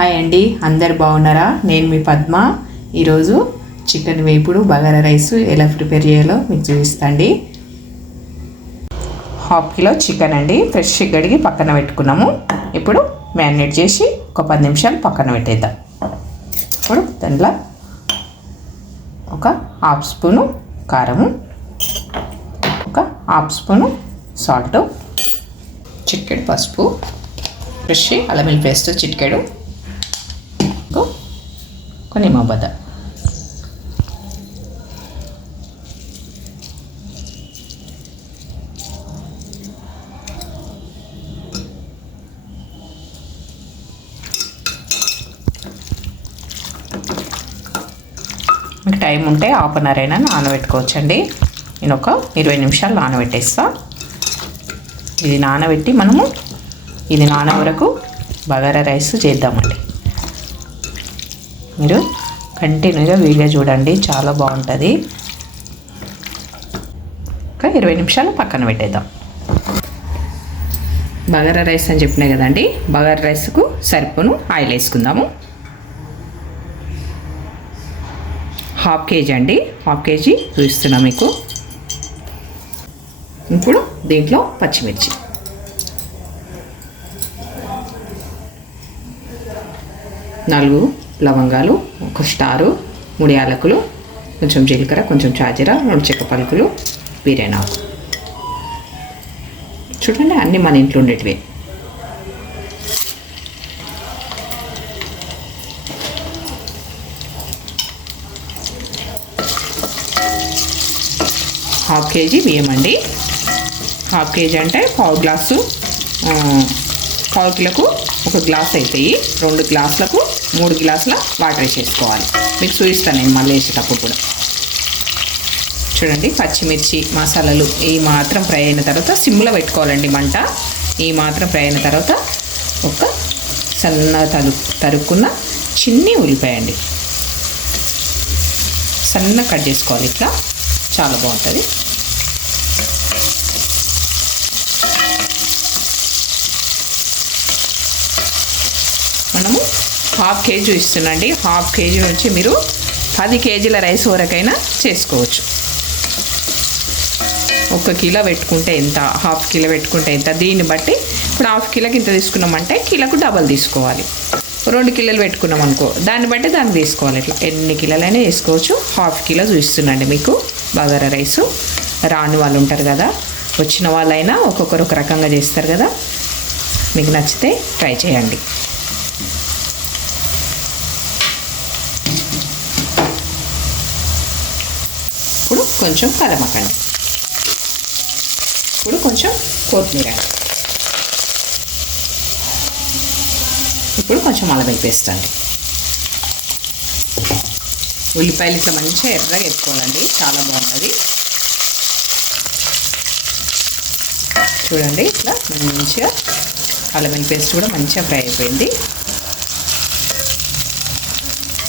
Hi అండి, అందరు బాగున్నారా? నేను మీ పద్మ. ఈరోజు చికెన్ వేపుడు బగారా రైస్ ఎలా ప్రిపేర్ చేయాలో మీకు చూపిస్తాండి. 1/2 కిలో చికెన్ అండి, ఫ్రెష్ కడిగి పక్కన పెట్టుకున్నాము. ఇప్పుడు మ్యారినేట్ చేసి ఒక 10 నిమిషాలు పక్కన పెట్టేద్దాం. ఇప్పుడు దాంట్లో ఒక 1/2 స్పూను కారము, ఒక 1/2 స్పూను సాల్ట్, చిటికెడు పసుపు, ఫ్రెష్ అల్లం వెల్లుల్లి పేస్ట్ చిటికెడు, కొన్ని నిమ్మబద్ద. మీకు టైం ఉంటే 1/2 అవర్ అయినా నానబెట్టుకోవచ్చండి. నేను ఒక 20 నిమిషాలు నానబెట్టేస్తా. ఇది నానబెట్టి మనము ఇది నాన వరకు బగారా రైస్ చేద్దామండి. మీరు కంటిన్యూగా వీడియో చూడండి, చాలా బాగుంటుంది. ఒక 20 నిమిషాలు పక్కన పెట్టేద్దాం. బగారా రైస్ అని చెప్పినా కదండి, బగారా రైస్కు సరిపోను ఆయిల్ వేసుకుందాము. 1/2 కేజీ అండి, 1/2 కేజీ చూపిస్తున్నా మీకు. ఇప్పుడు దీంట్లో పచ్చిమిర్చి, 4 లవంగాలు, 1 స్టారు, 3 యాలకులు, కొంచెం జీలకర్ర, కొంచెం చాజీర, 2 చెక్క పలుకులు, బిర్యానీ ఆకు. చూడండి, అన్నీ మన ఇంట్లో ఉండేటివే. హాఫ్ కేజీ బియ్యం అండి. 1/2 కేజీ అంటే 1/4 గ్లాసు, 1/4 కిలోకు 1 గ్లాస్ అవుతాయి. 2 గ్లాసులకు 3 గ్లాసుల వాటర్ వేసేసుకోవాలి. మీకు చూపిస్తాను నేను మళ్ళీ వేసేటప్పుడు కూడా. చూడండి, పచ్చిమిర్చి మసాలాలు ఈ మాత్రం ఫ్రై అయిన తర్వాత సిమ్లో పెట్టుకోవాలండి మంట. ఈ మాత్రం ఫ్రై అయిన తర్వాత ఒక సన్న తరుక్కున్న చిన్ని ఉల్లిపాయ అండి, సన్న కట్ చేసుకోవాలి. ఇట్లా చాలా బాగుంటుంది. మనము 1/2 కేజీ ఇస్తున్నాండి. 1/2 కేజీ నుంచి మీరు 10 కేజీల రైస్ వరకైనా చేసుకోవచ్చు. 1 కిలో పెట్టుకుంటే ఎంత, 1/2 కిలో పెట్టుకుంటే ఎంత, దీన్ని బట్టి ఇప్పుడు 1/2 కిలోకి ఇంత తీసుకున్నామంటే కిలోకు డబల్ తీసుకోవాలి. 2 కిలోలు పెట్టుకున్నాం అనుకో, దాన్ని బట్టి దాన్ని తీసుకోవాలి. ఇట్లా ఎన్ని కిలోలైనా వేసుకోవచ్చు. 1/2 కిలో చూపిస్తున్నాండి మీకు బగారా రైసు. రాని వాళ్ళు ఉంటారు కదా, వచ్చిన వాళ్ళైనా ఒక్కొక్కరు ఒక రకంగా చేస్తారు కదా. మీకు నచ్చితే ట్రై చేయండి. ఇప్పుడు కొంచెం కలమకండి. ఇప్పుడు కొంచెం కొత్తిమీర, ఇప్పుడు కొంచెం అల్లం వెల్లుల్లి పేస్ట్ అండి. ఉల్లిపాయలు ఇట్లా మంచిగా ఎర్రగా ఎత్తుకోవాలండి, చాలా బాగుంటుంది. చూడండి, ఇట్లా మంచిగా అల్లం వెల్లుల్లి పేస్ట్ కూడా మంచిగా ఫ్రై అయిపోయింది.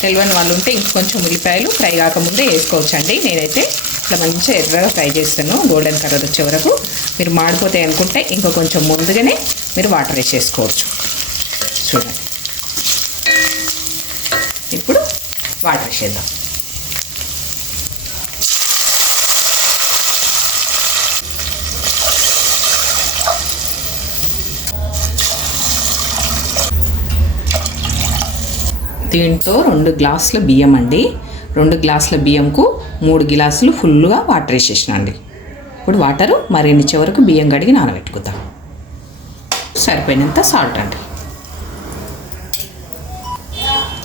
తెలియని వాళ్ళు ఉంటే ఇంకొంచెం ఉల్లిపాయలు ఫ్రై కాకముందే వేసుకోవచ్చండి. నేనైతే ఇట్లా మంచిగా ఎర్రగా ఫ్రై చేస్తాను, గోల్డెన్ కలర్ వచ్చే వరకు. మీరు మాడిపోతాయి అనుకుంటే ఇంకో కొంచెం ముందుగానే మీరు వాటర్ వేసేసుకోవచ్చు. చూడండి, ఇప్పుడు వాటర్ వేసేద్దాం. దీంట్లో 2 గ్లాసుల బియ్యం అండి. 2 గ్లాసుల బియ్యంకు 3 గ్లాసులు ఫుల్గా వాటర్ వేసేసిన అండి. ఇప్పుడు వాటరు మరిగించే వరకు బియ్యం కడిగి నానబెట్టుకుందాం. సరిపోయినంత సాల్ట్ అండి.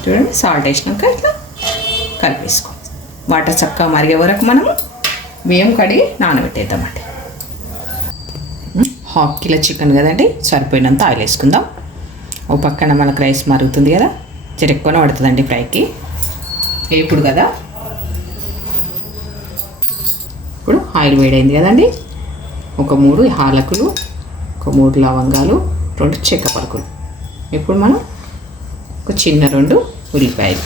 చూడండి, సాల్ట్ వేసినాక ఇట్లా కలిపేసుకో. వాటర్ చక్కగా మరిగే వరకు మనము బియ్యం కడిగి నానబెట్టేద్దామండి. 1/2 కిలో చికెన్ కదండి, సరిపోయినంత ఆయిల్ వేసుకుందాం. ఓ పక్కన మనకు రైస్ మరుగుతుంది కదా, ఎక్కువనే పడుతుందండి ఫ్రైకి. ఇప్పుడు కదా, ఇప్పుడు ఆయిల్ వేడైంది కదండి. ఒక 3 యాలకులు, ఒక 3 లవంగాలు, 2 చెక్క పలుకులు. ఇప్పుడు మనం ఒక చిన్న 2 ఉల్లిపాయలు,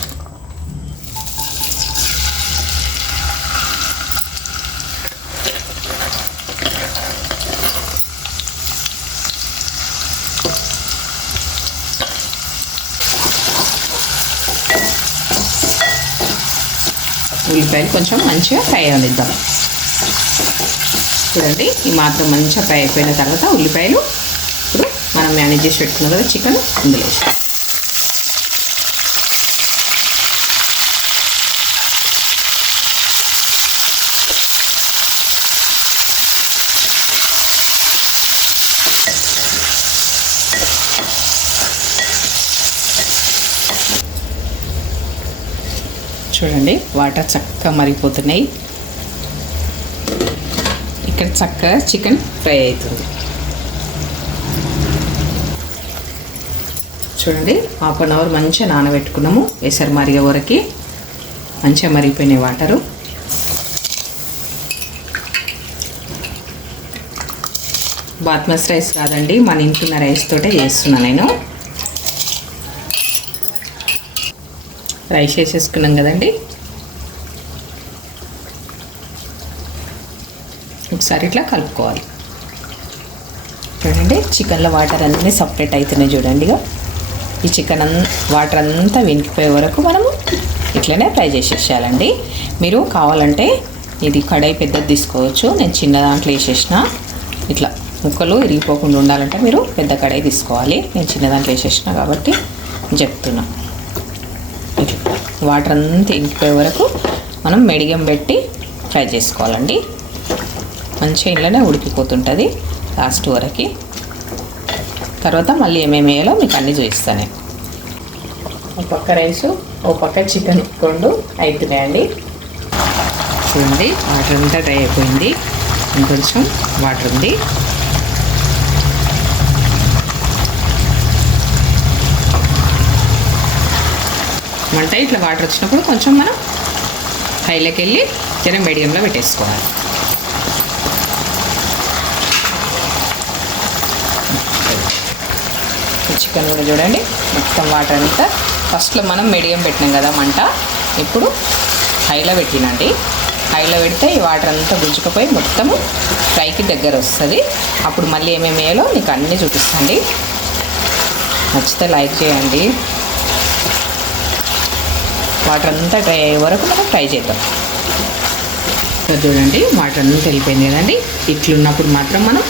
ఉల్లిపాయలు కొంచెం మంచిగా ఫ్రై అవనిద్దాం. చూడండి ఈ మాత్రం మంచిగా ఫ్రై అయిపోయిన తర్వాత ఉల్లిపాయలు ఇప్పుడు మనం మేనేజ్ చేసి పెట్టుకున్నాం కదా చికెన్ ఇందులో వేసి చూడండి వాటర్ చక్కగా మరిగిపోతున్నాయి. ఇక్కడ చక్కగా చికెన్ ఫ్రై అవుతుంది. చూడండి 1/2 అవర్ మంచిగా నానబెట్టుకున్నాము. ఎసరు మరిగే వరకు మంచిగా మరిగిపోయినాయి వాటరు. బాస్మతి రైస్ కాదండి, మన ఇంట్లో రైస్ తోటే చేస్తున్నాను నేను. రైస్ వేసేసుకున్నాం కదండి. ఒకసారి ఇట్లా కలుపుకోవాలి. చూడండి చికెన్లో వాటర్ అన్నీ సపరేట్ అవుతున్నాయి. చూడండి ఈ చికెన్ వాటర్ అంతా వెనికిపోయే వరకు మనము ఇట్లనే ఫ్రై చేసేసేయాలండి. మీరు కావాలంటే ఇది కడాయి పెద్దది తీసుకోవచ్చు. నేను చిన్న దాంట్లో వేసేసిన. ఇట్లా ముక్కలు ఇరిగిపోకుండా ఉండాలంటే మీరు పెద్ద కడాయి తీసుకోవాలి. నేను చిన్న దాంట్లో వేసేసిన కాబట్టి చెప్తున్నా. వాటర్ అంతా ఇంకిపోయే వరకు మనం మెడియం పెట్టి ఫ్రై చేసుకోవాలండి. మంచిగా ఇంట్లోనే ఉడికిపోతుంటుంది లాస్ట్ వరకు. తర్వాత మళ్ళీ ఏమేమి వేయాలో మీకు అన్నీ చూపిస్తాను. ఒక పక్క రైసు, ఒక పక్క చికెన్ రెండు అవుతున్నాయండి. చూడండి వాటర్ అంతా డ్రై అయిపోయింది. ఇంకొంచెం వాటర్ ఉంది. మంట ఇట్లా వాటర్ వచ్చినప్పుడు కొంచెం మనం హైలోకి వెళ్ళి జర మీడియంలో పెట్టేసుకోవాలి. చికెన్ కూడా చూడండి మొత్తం వాటర్ అంతా ఫస్ట్లో మనం మీడియం పెట్టినాం కదా మంట. ఇప్పుడు హైలో పెట్టినండి. హైలో పెడితే ఈ వాటర్ అంతా గుంజుకపోయి మొత్తము ఫ్రైకి దగ్గర వస్తుంది. అప్పుడు మళ్ళీ ఏమేమి వేయాలో మీకు అన్నీ చూపిస్తాండి. నచ్చితే లైక్ చేయండి. వాటర్ అంతా డ్రై అయ్యే వరకు మనం ఫ్రై చేద్దాం. చూడండి వాటర్ అంతా వెళ్ళిపోయింది కదండి. ఇట్లున్నప్పుడు మాత్రం మనం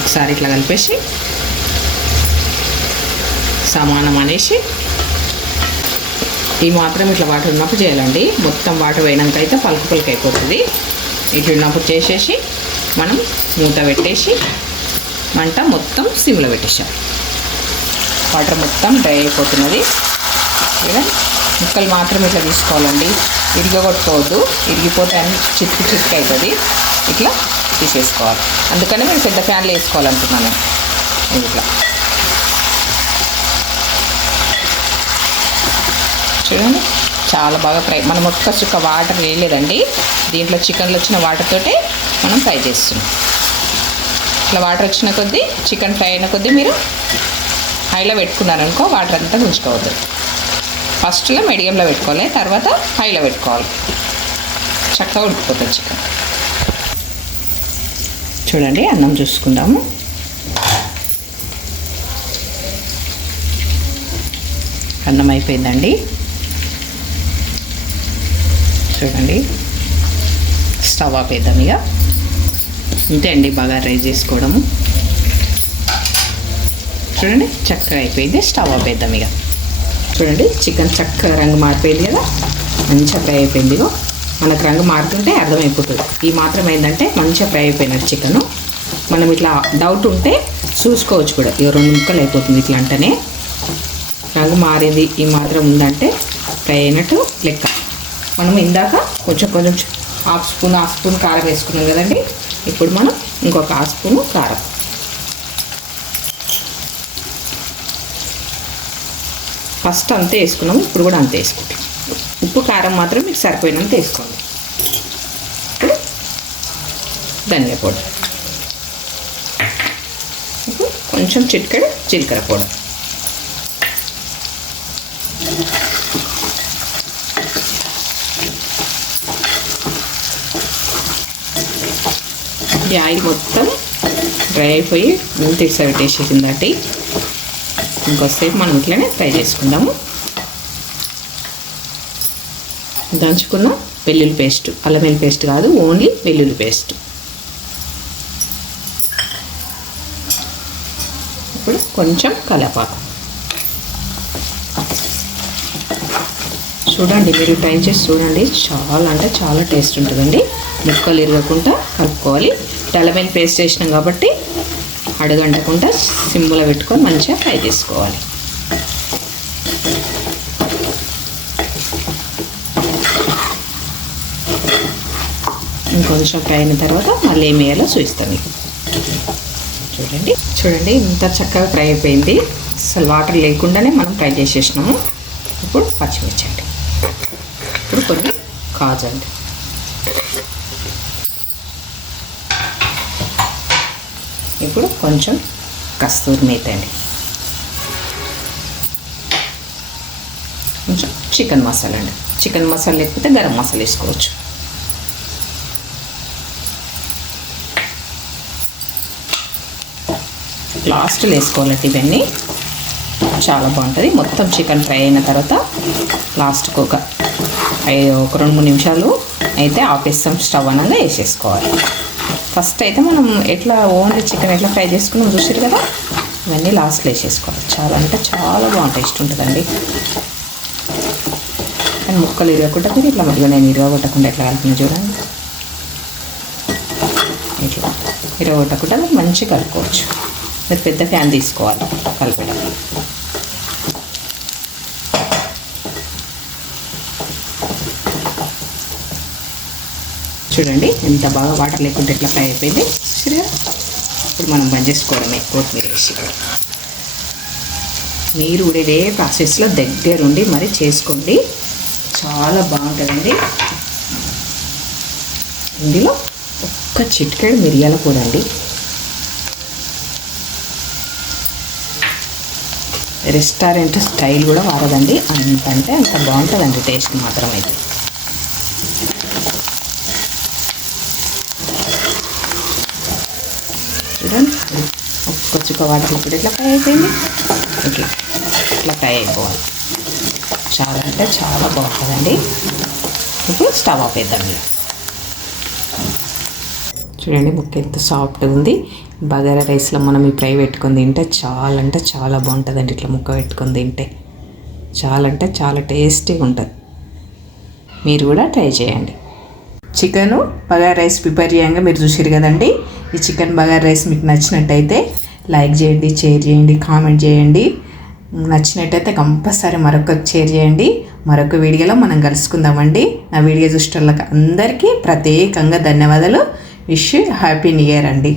ఒకసారి ఇట్లా కలిపేసి సమానం అనేసి ఈ మాత్రం ఇట్లా వాటర్ ఉన్నప్పుడు చేయాలండి. మొత్తం వాటర్ వేయడానికి అయితే పలుకు పలుకు అయిపోతుంది. ఇట్లున్నప్పుడు చేసేసి మనం మూత పెట్టేసి మంట మొత్తం సిమ్లో పెట్టేసాం. వాటర్ మొత్తం డ్రై అయిపోతున్నది. ముక్కలు మాత్రం ఇట్లా తీసుకోవాలండి. ఇరిగొట్టుకోవద్దు, ఇరిగిపోతే అన్ని చిక్కు చిక్కు అవుతుంది. ఇట్లా తీసేసుకోవాలి. అందుకని నేను పెద్ద ఫ్యాన్లో వేసుకోవాలనుకున్నాను. ఇట్లా చూడండి చాలా బాగా ఫ్రై. మనం ఒక్క చుక్క వాటర్ వేయలేదండి. దీంట్లో చికెన్లో వచ్చిన వాటర్ తోటే మనం ఫ్రై చేస్తున్నాం. ఇట్లా వాటర్ వచ్చిన కొద్దీ చికెన్ ఫ్రై అయిన కొద్దీ మీరు హైలో పెట్టుకున్నారనుకో వాటర్ అంతా గుంజుకోవద్దు. ఫస్ట్లో మీడియంలో పెట్టుకోవాలి, తర్వాత హైలో పెట్టుకోవాలి. చక్కగా ఉడికిపోతుంది చికెన్. చూడండి అన్నం చూసుకుందాము. అన్నం అయిపోయిందండి. చూడండి స్టవ్ ఆపేద్దాం. ఇక ఇంతే అండి బాగా రైస్ చేసుకోవడము. చూడండి చక్కగా అయిపోయింది. స్టవ్ ఆపేద్దాం. ఇక చూడండి చికెన్ చక్కగా రంగు మారిపోయింది కదా, మంచిగా ఫ్రై అయిపోయింది. మనకు రంగు మారుతుంటే అర్థమైపోతుంది. ఈ మాత్రం ఏంటంటే మంచిగా ఫ్రై అయిపోయినట్టు చికెను. మనం ఇట్లా డౌట్ ఉంటే చూసుకోవచ్చు కూడా. ఇక 2 ముక్కలు అయిపోతుంది. ఇట్లా అంటేనే రంగు మారింది, ఈ మాత్రం ఉందంటే ఫ్రై అయినట్టు లెక్క. మనం ఇందాక కొంచెం హాఫ్ స్పూన్ కారం వేసుకున్నాం కదండి. ఇప్పుడు మనం ఇంకొక హాఫ్ స్పూను కారం, ఫస్ట్ అంతే వేసుకున్నాము, ఇప్పుడు కూడా అంతే వేసుకుంటాం. ఉప్పు కారం మాత్రం మీకు సరిపోయినంత వేసుకోండి. ఇప్పుడు ధనియా పౌడర్, ఇప్పుడు కొంచెం చిటికెడు జీలకర్ర పౌడర్, ఈ ఆయిల్ మొత్తం డ్రై అయిపోయి మూత పెట్టేసేసిందండి. ఇంకొసేపు మనం ఇట్లనే ఫ్రై చేసుకుందాము. దంచుకున్న వెల్లుల్లి పేస్ట్, అల్లం వెల్లుల్లి పేస్ట్ కాదు, ఓన్లీ వెల్లుల్లి పేస్ట్. ఇప్పుడు కొంచెం కరివేపాకు. చూడండి, మీరు ట్రై చేసి చూడండి, చాలా అంటే చాలా టేస్ట్ ఉంటుందండి. ముక్కలు ఇరగకుండా కలుపుకోవాలి. అల్లం వెల్లుల్లి పేస్ట్ వేసినాం కాబట్టి అడుగంటకుండా సిమ్లో పెట్టుకొని మంచిగా ఫ్రై చేసుకోవాలి. ఇంకొంచెం ఫ్రై అయిన తర్వాత మళ్ళీ ఏం వేయాలో చూపిస్తాను మీకు. చూడండి ఇంత చక్కగా ఫ్రై అయిపోయింది. అసలు వాటర్ లేకుండానే మనం ఫ్రై చేసేసినాము. ఇప్పుడు పచ్చిమిర్చి అండి, ఇప్పుడు కొన్ని కాజు అండి, ఇప్పుడు కొంచెం కస్తూరి మేతి అండి, కొంచెం చికెన్ మసాలా అండి. చికెన్ మసాలా లేకపోతే గరం మసాలా వేసుకోవచ్చు. లాస్ట్లో వేసుకోవాలండి ఇవన్నీ, చాలా బాగుంటుంది. మొత్తం చికెన్ ఫ్రై అయిన తర్వాత లాస్ట్కి ఒక 2-3 నిమిషాలు అయితే ఆపేస్తాం. స్టవ్ అనగా వేసేసుకోవాలి. ఫస్ట్ అయితే మనం ఎట్లా ఓన్లీ చికెన్ ఎట్లా ఫ్రై చేసుకున్నాం చూసారు కదా, ఇవన్నీ లాస్ట్లో వేసేసుకోవాలి. చాలా అంటే చాలా బాగుంటుంది, టేస్ట్ ఉంటుందండి. కానీ ముక్కలు ఇరగకుండా మీరు ఇట్లా మధ్యలో నేను ఇరగొట్టకుండా ఎట్లా కలిపిన చూడండి, ఇట్లా ఇరగొట్టకుండా మీరు మంచిగా కలుపుకోవచ్చు. మీరు పెద్ద ఫ్యాన్ తీసుకోవాలి కలిపడం. చూడండి ఎంత బాగా వాటర్ లేకుండా ఎట్లా ఫ్రై అయిపోయింది. సరిగా ఇప్పుడు మనం బంద్ చేసుకోవడమే కొత్తిమీర వేసి. మీరు కూడా ఇదే ప్రాసెస్లో దగ్గరుండి మరి చేసుకోండి, చాలా బాగుంటుందండి. ఇందులో ఒక్క చిటికెడు మిరియాల పొడి అండి. రెస్టారెంట్ స్టైల్ కూడా వాడదండి, అంత అంటే అంత బాగుంటుందండి టేస్ట్ మాత్రం. అయితే చూడండి, ఒక్క చుక్క వాటర్ ఇప్పుడు ఇట్లా ఫ్రై అయిపోయింది. ఇట్లా ఫ్రై అయిపోవాలి. చాలా అంటే చాలా బాగుంటుందండి. ఇప్పుడు స్టవ్ ఆపేద్దాం. చూడండి ముక్క ఎంత సాఫ్ట్గా ఉంది. బగారా రైస్లో మనం ఈ ఫ్రై పెట్టుకొని తింటే చాలా అంటే చాలా బాగుంటుందండి. ఇట్లా ముక్క పెట్టుకొని తింటే చాలా అంటే చాలా టేస్టీగా ఉంటుంది. మీరు కూడా ట్రై చేయండి. చికెను బగారా రైస్ ప్రిపేర్ చేయంగా మీరు చూసారు కదండి. ఈ చికెన్ బగారా రైస్ మీకు నచ్చినట్టయితే లైక్ చేయండి, షేర్ చేయండి, కామెంట్ చేయండి. నచ్చినట్టయితే కంపల్సరీ మరొక షేర్ చేయండి. మరొక వీడియోలో మనం కలుసుకుందామండి. నా వీడియో చూసేటోళ్ళకి అందరికీ ప్రత్యేకంగా ధన్యవాదాలు. విష్ హ్యాపీ న్యూ ఇయర్ అండి.